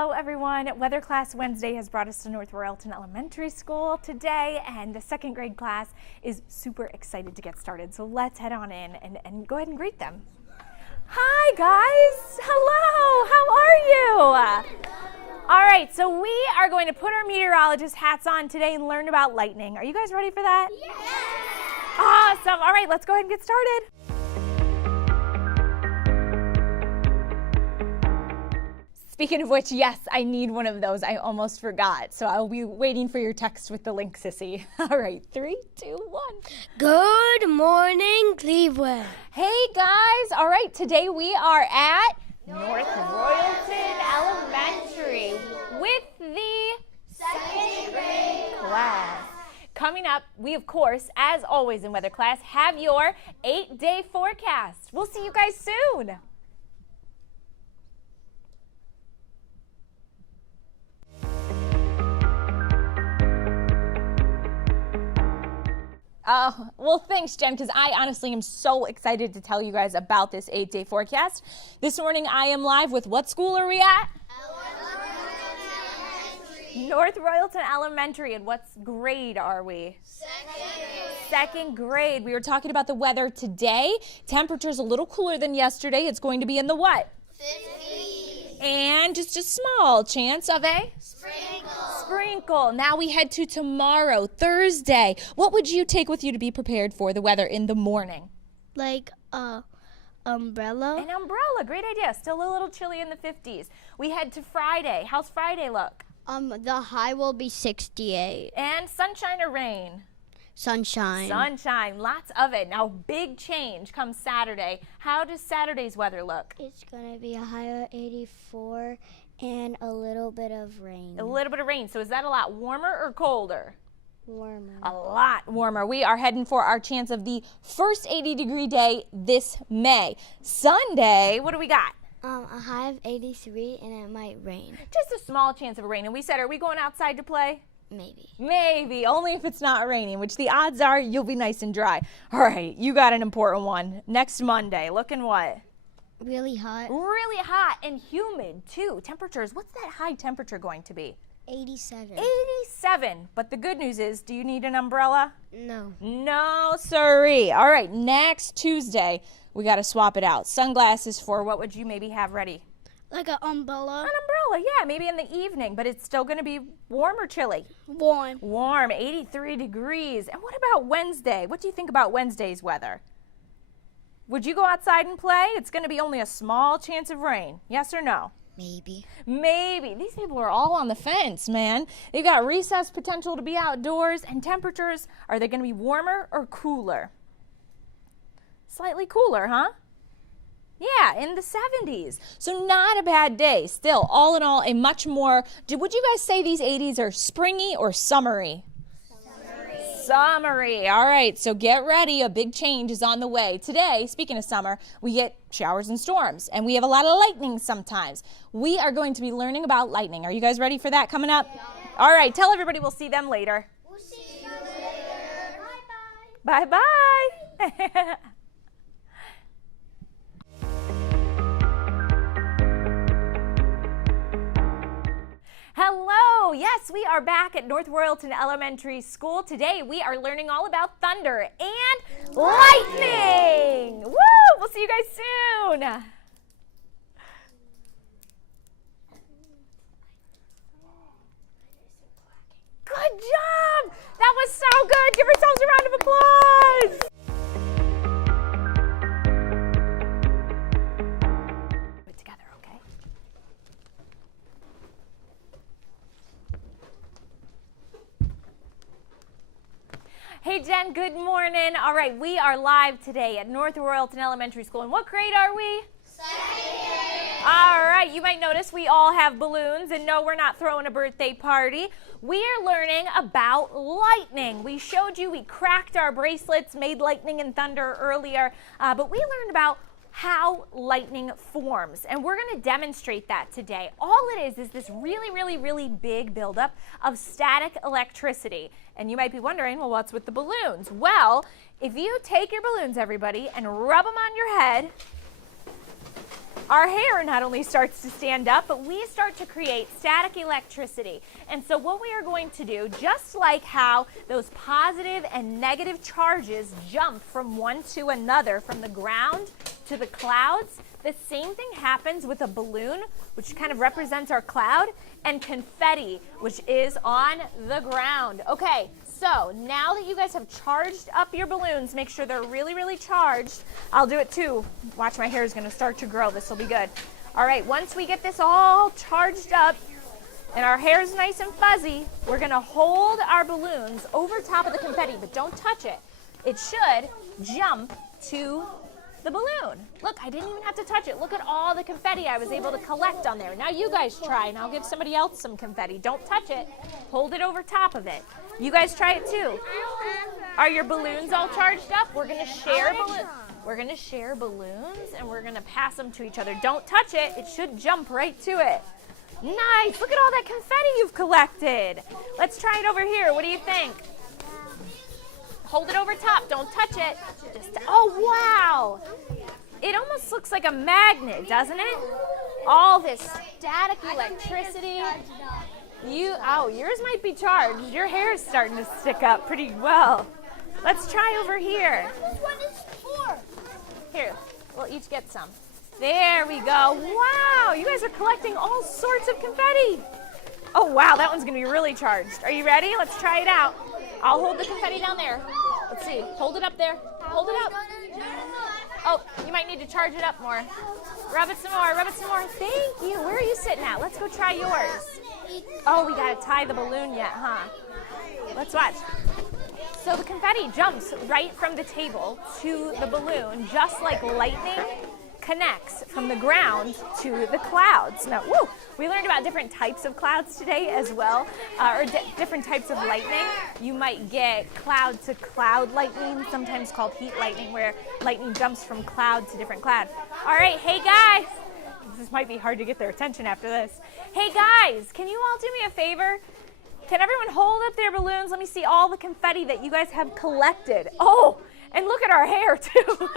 Hello everyone. Weather Class Wednesday has brought us to North Royalton Elementary School today, and the second grade class is super excited to get started. So let's head on in and go ahead and greet them. Hi guys. Hello. How are you? All right, so we are going to put our meteorologist hats on today and learn about lightning. Are you guys ready for that? Yes. Awesome. All right, let's go ahead and get started. Speaking of which, yes, I need one of those. I almost forgot. So I'll be waiting for your text with the link, Sissy. All right, 3, 2, 1. Good morning, Cleveland. Hey, guys. All right, today we are at North Royalton Elementary with the second grade class. Coming up, we, of course, as always in weather class, have your 8-day forecast. We'll see you guys soon. Well, thanks, Jen, because I honestly am so excited to tell you guys about this 8-day forecast. This morning, I am live with what school are we at? North Royalton Elementary. And what grade are we? Second grade. We were talking about the weather today. Temperature's a little cooler than yesterday. It's going to be in the what? 50s. And just a small chance of a? Sprinkle. Now we head to tomorrow, Thursday. What would you take with you to be prepared for the weather in the morning? Like umbrella. An umbrella. Great idea. Still a little chilly in the 50s. We head to Friday. How's Friday look? The high will be 68. And sunshine or rain? Sunshine. Sunshine. Lots of it. Now, big change comes Saturday. How does Saturday's weather look? It's going to be a high of 84 and a little bit of rain. A little bit of rain. So is that a lot warmer or colder? Warmer. A lot warmer. We are heading for our chance of the first 80-degree day this May. Sunday, what do we got? A high of 83 and it might rain. Just a small chance of rain. And we said, are we going outside to play? Maybe. Maybe, only if it's not raining, which the odds are you'll be nice and dry. All right, you got an important one. Next Monday, looking what? Really hot. Really hot and humid, too. Temperatures, what's that high temperature going to be? 87. 87. But the good news is, do you need an umbrella? No. No, sirree. All right, next Tuesday, we got to swap it out. Sunglasses for what would you maybe have ready? Like an umbrella. An umbrella, yeah, maybe in the evening, but it's still going to be warm or chilly? Warm. Warm, 83 degrees. And what about Wednesday? What do you think about Wednesday's weather? Would you go outside and play? It's going to be only a small chance of rain. Yes or no? Maybe. Maybe. These people are all on the fence, man. They've got recess potential to be outdoors, and temperatures, are they going to be warmer or cooler? Slightly cooler, huh? Yeah, in the 70s. So not a bad day. Still, all in all, a much more, would you guys say these 80s are springy or summery? Summery. All right, so get ready. A big change is on the way. Today, speaking of summer, we get showers and storms, and we have a lot of lightning sometimes. We are going to be learning about lightning. Are you guys ready for that coming up? Yeah. All right, tell everybody we'll see them later. We'll see you later. Bye-bye. Bye-bye. Hello, yes, we are back at North Royalton Elementary School. Today we are learning all about thunder and lightning. Woo! We'll see you guys soon. Good job! That was so good. Give yourselves a round of applause. Hey Jen, good morning. All right, we are live today at North Royalton Elementary School. And what grade are we? Second. All right, you might notice we all have balloons, and no, we're not throwing a birthday party. We are learning about lightning. We showed you, we cracked our bracelets, made lightning and thunder earlier, but we learned about how lightning forms, and we're going to demonstrate that today. All it is this really big buildup of static electricity. And you might be wondering, well, what's with the balloons? Well, if you take your balloons, everybody, and rub them on your head, our hair not only starts to stand up, but we start to create static electricity. And so what we are going to do, just like how those positive and negative charges jump from one to another, from the ground to the clouds, the same thing happens with a balloon, which kind of represents our cloud, and confetti, which is on the ground. Okay, so now that you guys have charged up your balloons, make sure they're really, really charged. I'll do it too. Watch, my hair is going to start to grow. This will be good. All right, once we get this all charged up and our hair is nice and fuzzy, we're going to hold our balloons over top of the confetti, but don't touch it. It should jump to the balloon. Look, I didn't even have to touch it. Look at all the confetti I was able to collect on there. Now you guys try, and I'll give somebody else some confetti. Don't touch it. Hold it over top of it. You guys try it too. Are your balloons all charged up? We're going to share balloons. We're going to share balloons, and we're going to pass them to each other. Don't touch it. It should jump right to it. Nice. Look at all that confetti you've collected. Let's try it over here. What do you think? Hold it over top. Don't touch it. Oh, wow. It almost looks like a magnet, doesn't it? All this static electricity. Yours might be charged. Your hair is starting to stick up pretty well. Let's try over here. This one is 4. Here, we'll each get some. There we go. Wow, you guys are collecting all sorts of confetti. Oh, wow, that one's going to be really charged. Are you ready? Let's try it out. I'll hold the confetti down there. Let's see. Hold it up there. Hold it up. Oh, you might need to charge it up more. Rub it some more. Rub it some more. Thank you. Where are you sitting at? Let's go try yours. Oh, we got to tie the balloon yet, huh? Let's watch. So the confetti jumps right from the table to the balloon, just like lightning connects from the ground to the clouds. Now, we learned about different types of clouds today as well, or different types of lightning. You might get cloud to cloud lightning, sometimes called heat lightning, where lightning jumps from cloud to different cloud. All right, hey guys, this might be hard to get their attention after this. Hey guys, can you all do me a favor? Can everyone hold up their balloons? Let me see all the confetti that you guys have collected. Oh, and look at our hair too.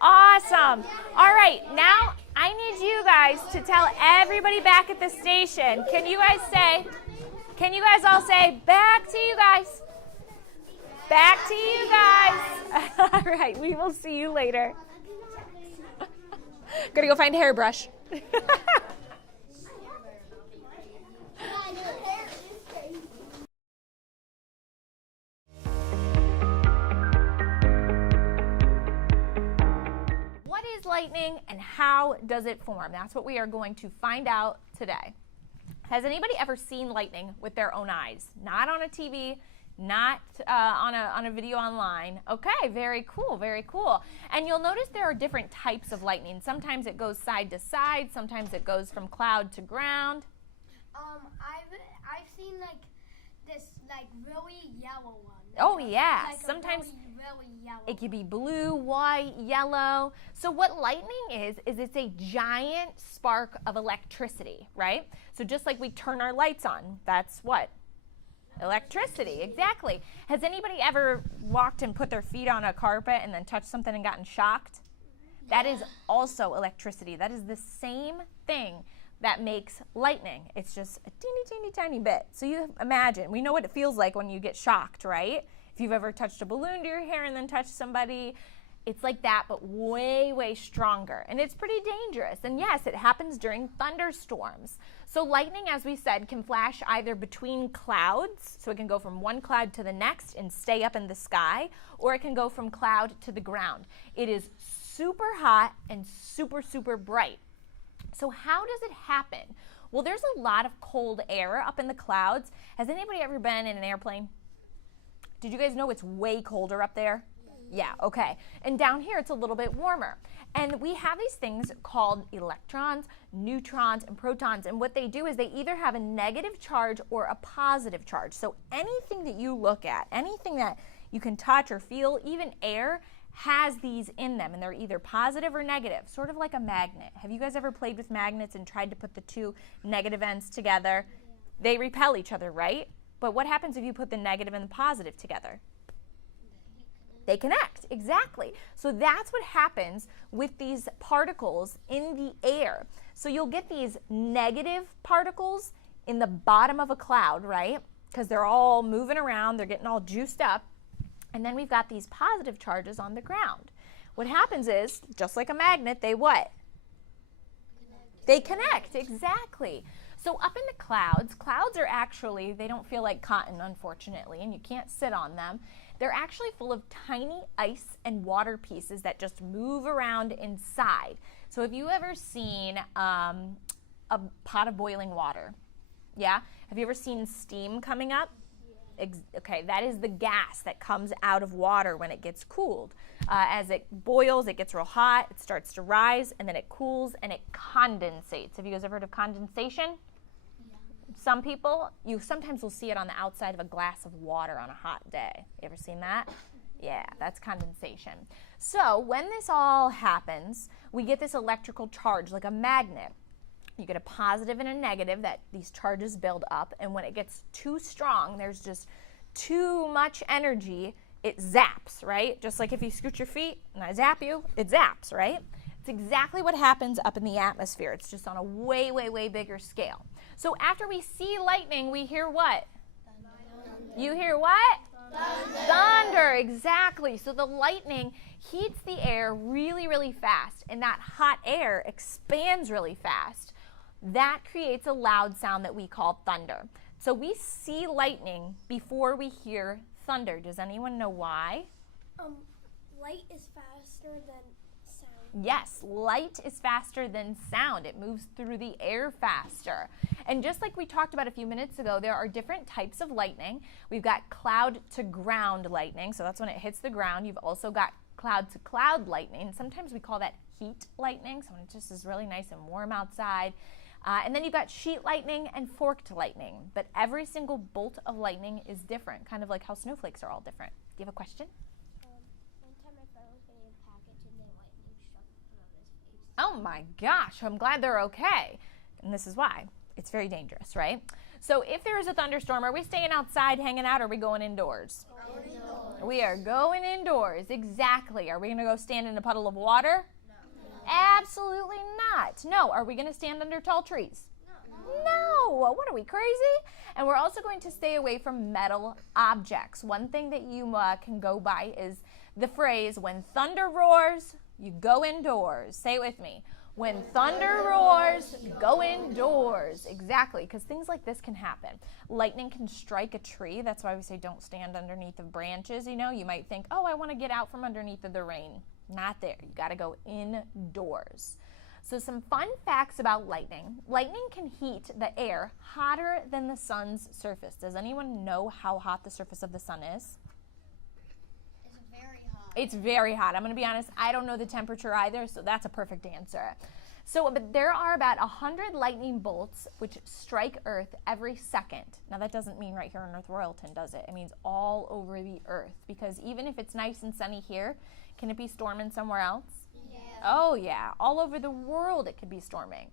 Awesome. All right, now I need you guys to tell everybody back at the station. Can you guys all say, back to you guys? Back to you guys. All right, we will see you later. Gonna go find a hairbrush. What is lightning and how does it form? That's what we are going to find out today. Has anybody ever seen lightning with their own eyes? Not on a TV, not on a video online. Okay, very cool, very cool. And you'll notice there are different types of lightning. Sometimes it goes side to side, sometimes it goes from cloud to ground. I've seen this really yellow one. Oh yeah, Like sometimes really yellow. it could be blue, white, yellow. So what lightning is it's a giant spark of electricity, right? So just like we turn our lights on, that's what? Electricity, exactly. Has anybody ever walked and put their feet on a carpet and then touched something and gotten shocked? That is also electricity. That is the same thing that makes lightning. It's just a teeny, teeny, tiny bit. So you imagine, we know what it feels like when you get shocked, right? If you've ever touched a balloon to your hair and then touched somebody, it's like that, but way, way stronger. And it's pretty dangerous. And yes, it happens during thunderstorms. So lightning, as we said, can flash either between clouds, so it can go from one cloud to the next and stay up in the sky, or it can go from cloud to the ground. It is super hot and super, super bright. So how does it happen? Well, there's a lot of cold air up in the clouds. Has anybody ever been in an airplane? Did you guys know it's way colder up there? Yeah, okay. And down here it's a little bit warmer. And we have these things called electrons, neutrons, and protons. And what they do is they either have a negative charge or a positive charge. So anything that you look at, anything that you can touch or feel, even air, has these in them, and they're either positive or negative, sort of like a magnet. Have you guys ever played with magnets and tried to put the two negative ends together? They repel each other, right? But what happens if you put the negative and the positive together? They connect, exactly. So that's what happens with these particles in the air. So you'll get these negative particles in the bottom of a cloud, right? Because they're all moving around, they're getting all juiced up. And then we've got these positive charges on the ground. What happens is, just like a magnet, they what? They connect, exactly. So up in the clouds are actually, they don't feel like cotton, unfortunately, and you can't sit on them. They're actually full of tiny ice and water pieces that just move around inside. So have you ever seen a pot of boiling water? Yeah? Have you ever seen steam coming up? Okay, that is the gas that comes out of water when it gets cooled. As it boils, it gets real hot, it starts to rise, and then it cools and it condensates. Have you guys ever heard of condensation? Some people, you sometimes will see it on the outside of a glass of water on a hot day. You ever seen that? Yeah, that's condensation. So when this all happens, we get this electrical charge like a magnet. You get a positive and a negative that these charges build up, and when it gets too strong, there's just too much energy, it zaps, right? Just like if you scoot your feet and I zap you, it zaps, right? It's exactly what happens up in the atmosphere. It's just on a way, way, way bigger scale. So after we see lightning, we hear what? Thunder. You hear what? Thunder. Thunder, exactly. So the lightning heats the air really, really fast, and that hot air expands really fast. That creates a loud sound that we call thunder. So we see lightning before we hear thunder. Does anyone know why? Light is faster than sound. Yes, light is faster than sound. It moves through the air faster. And just like we talked about a few minutes ago, there are different types of lightning. We've got cloud to ground lightning, so that's when it hits the ground. You've also got cloud to cloud lightning. Sometimes we call that heat lightning, so when it just is really nice and warm outside. And then you've got sheet lightning and forked lightning. But every single bolt of lightning is different, kind of like how snowflakes are all different. Do you have a question? One time my friend was getting a package and then lightning struck him on his face. Oh my gosh, I'm glad they're okay. And this is why. It's very dangerous, right? So if there is a thunderstorm, are we staying outside hanging out, or are we going indoors? Indoors. We are going indoors, exactly. Are we going to go stand in a puddle of water? Absolutely not. No. Are we going to stand under tall trees? No. What are we, crazy? And we're also going to stay away from metal objects. One thing that you can go by is the phrase, when thunder roars, you go indoors. Say it with me. When thunder roars, go indoors. Exactly, because things like this can happen. Lightning can strike a tree. That's why we say don't stand underneath of branches. You know, you might think, oh, I want to get out from underneath of the rain. Not there. You got to go indoors. So some fun facts about lightning. Lightning can heat the air hotter than the sun's surface. Does anyone know how hot the surface of the sun is? It's very hot. It's very hot. I'm going to be honest, I don't know the temperature either, so that's a perfect answer. So, but there are about 100 lightning bolts which strike Earth every second. Now that doesn't mean right here in North Royalton, does it? It means all over the Earth, because even if it's nice and sunny here, can it be storming somewhere else? Yeah. Oh yeah, all over the world it could be storming.